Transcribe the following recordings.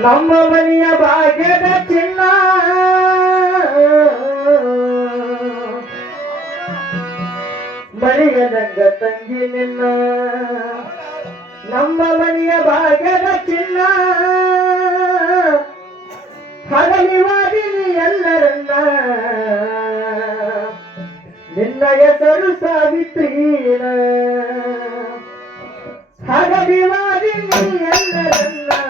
ನಮ್ಮ ಮನೆಯ ಭಾಗ್ಯದ ಚಿನ್ನ. ಮಳೆಯದಂಗ ತಂಗಿ ನಿನ್ನ. ನಮ್ಮ ಮನೆಯ ಭಾಗ್ಯದ ಚಿನ್ನ. ಹಗಲಿವಾದಿನಿ ಎಲ್ಲರನ್ನ. ನಿನ್ನ ಹೆಸರು ಸಾವಿತ್ರೀನ. ಹಗಲಿವಾದಿನಿ ಎಲ್ಲರನ್ನ.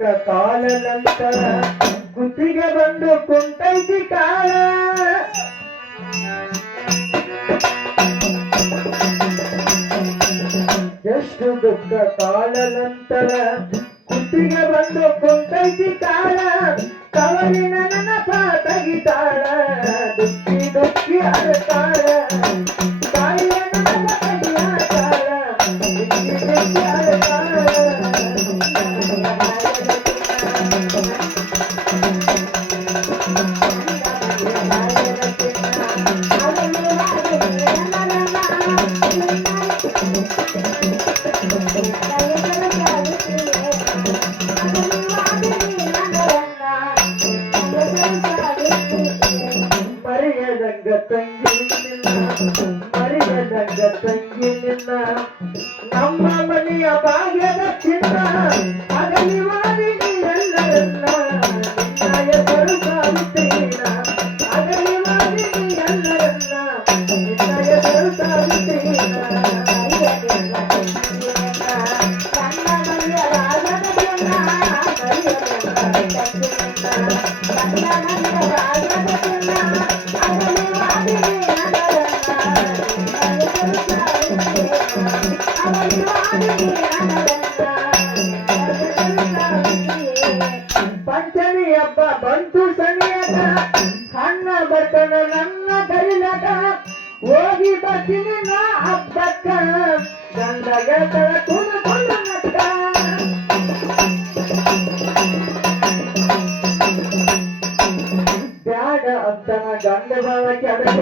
ಕಾಲ ನಂತರ ಗುತ್ತಿಗೆ ಬಂದು ಕುಂಟೈತಿ ಕಾಲ ಎಷ್ಟು ದುಃಖ ಕಾಲ ನಂತರ ಕುತ್ತಿಗೆ ಬಂದು ಕುಂಟೈತಿ ಕಾಲ ಕವಲಿನ ನೆನಪ ತೆಗಿತಾಳ ದುಃಖಿ ದುಃಖಿ ಅಳ್ತಾಳ ತಂಗಿ ನಿನ್ನ ಮರೆಯದಂಗ ತಂಗಿ ನಿನ್ನ ನಮ್ಮ ಮನೆಯ ಭಾಗ್ಯದ ಚಿನ್ನ ಬಾವ ಕೆಡಕ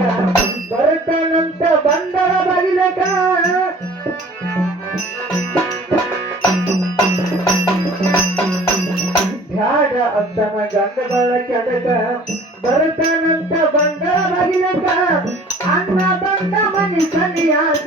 ಬರ್ತಾನಂತ ಬಂದರ ಬಗಿಲಕ ಬ್ಯಾಡ ಅತ್ತನ ಬಾಳ ಕೆಡಕ ಬರ್ತಾನಂತ ಬಂದರ ಬಗಿಲಕ ಅನ್ನ ಬಂದ ಮನಿ ಸನಿಯಾಗ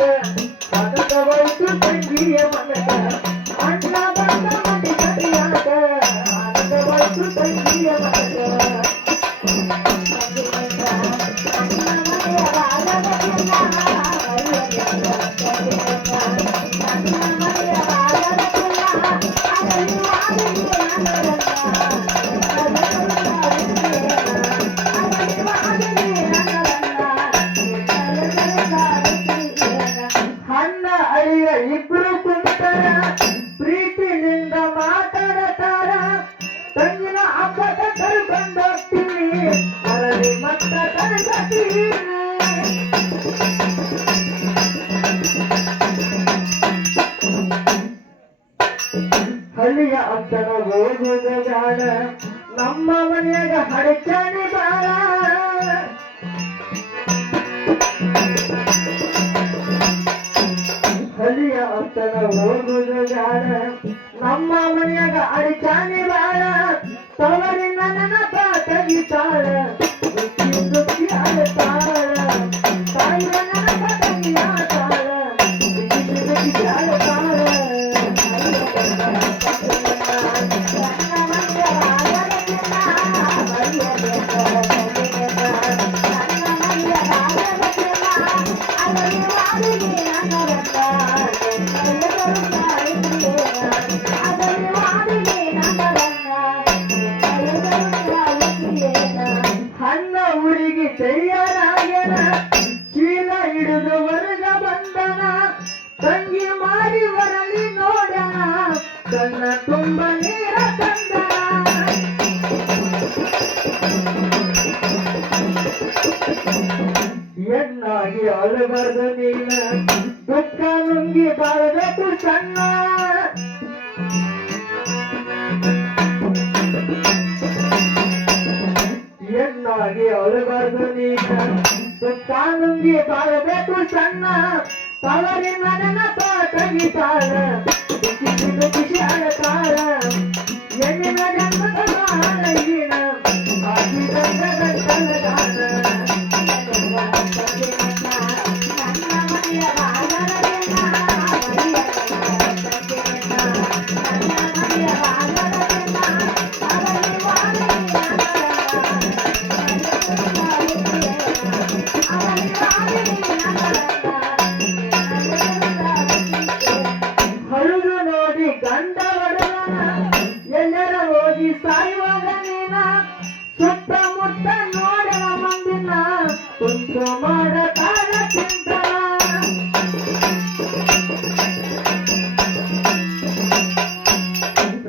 ಹಳ್ಳಿಯ ಅಪ್ಪನ ಹೋಗುವುದ ಜಾಣ ನಮ್ಮ ಮನೆಯಾಗ ಹಡಚಾಣಿ ಬಾಳ. ಹಳ್ಳಿಯ ಅಪ್ಪನ ಹೋಗುವುದ ಜಾಣ ನಮ್ಮ ಮನೆಯಾಗ ಅಡಚಾಣಿ ಬಾಳ. ತವರಿನ ನೆನಪ ತೆಗಿತಾಳ Lebih. என்னாகி அழுகிறது நீல? துக்கமுங்கி பழுதட்டு சன்ன என்னாகி அழுகிறது நீல? துக்கமுங்கி Thank you.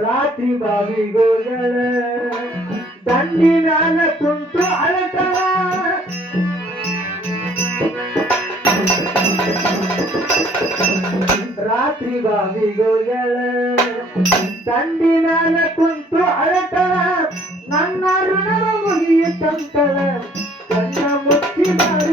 ರಾತ್ರಿ ಬಾವಿಗೋಗಳ ದಂಡಿ ಮ್ಯಾಲ ಕುಂತು ಅಳತಳ ರಾತ್ರಿ ಬಾವಿಗೋಗಳ ದಂಡಿ ಮ್ಯಾಲ ಕುಂತು ಅಳತಳ ನನ್ನ ಋಣವ ಮುಗಿಯಿತಂತಳ ಕಣ್ಣ ಮುಚ್ಚಿ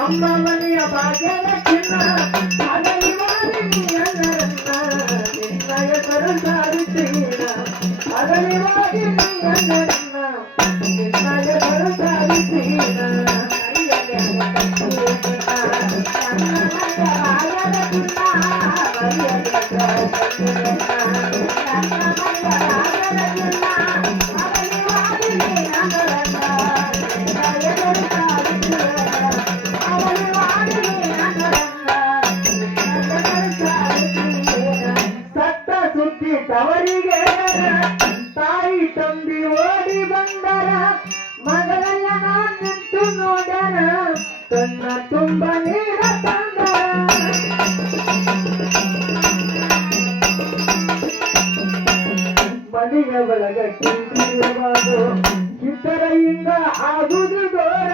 அம்மாவனிய பாக்கிற சின்ன அதனை வாரி நீ என்ன நிர்ணய கருந்தாரி செய்யலாம் அதனை வாரி ಕಣ್ಣ ತುಂಬ ನೀರ ತಂದರ ಮನೆಯ ಒಳಗ ಕಿಂದಿರುವಾಗ ಇತರೆಯಿಂದ ಆಗುದು ಘೋರ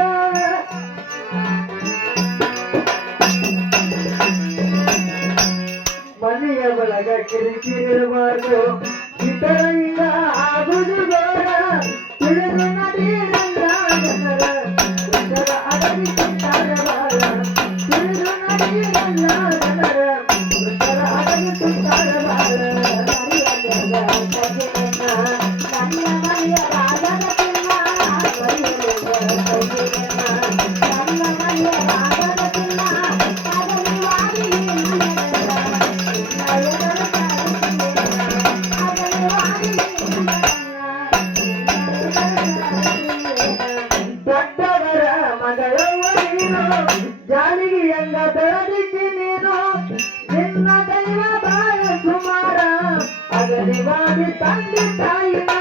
ಮನೆಯ ಒಳಗ ಕಿರಿಕಿರಿರಬಾರ್ದು ಇತರೆಯಿಂದ தந்து தாயினா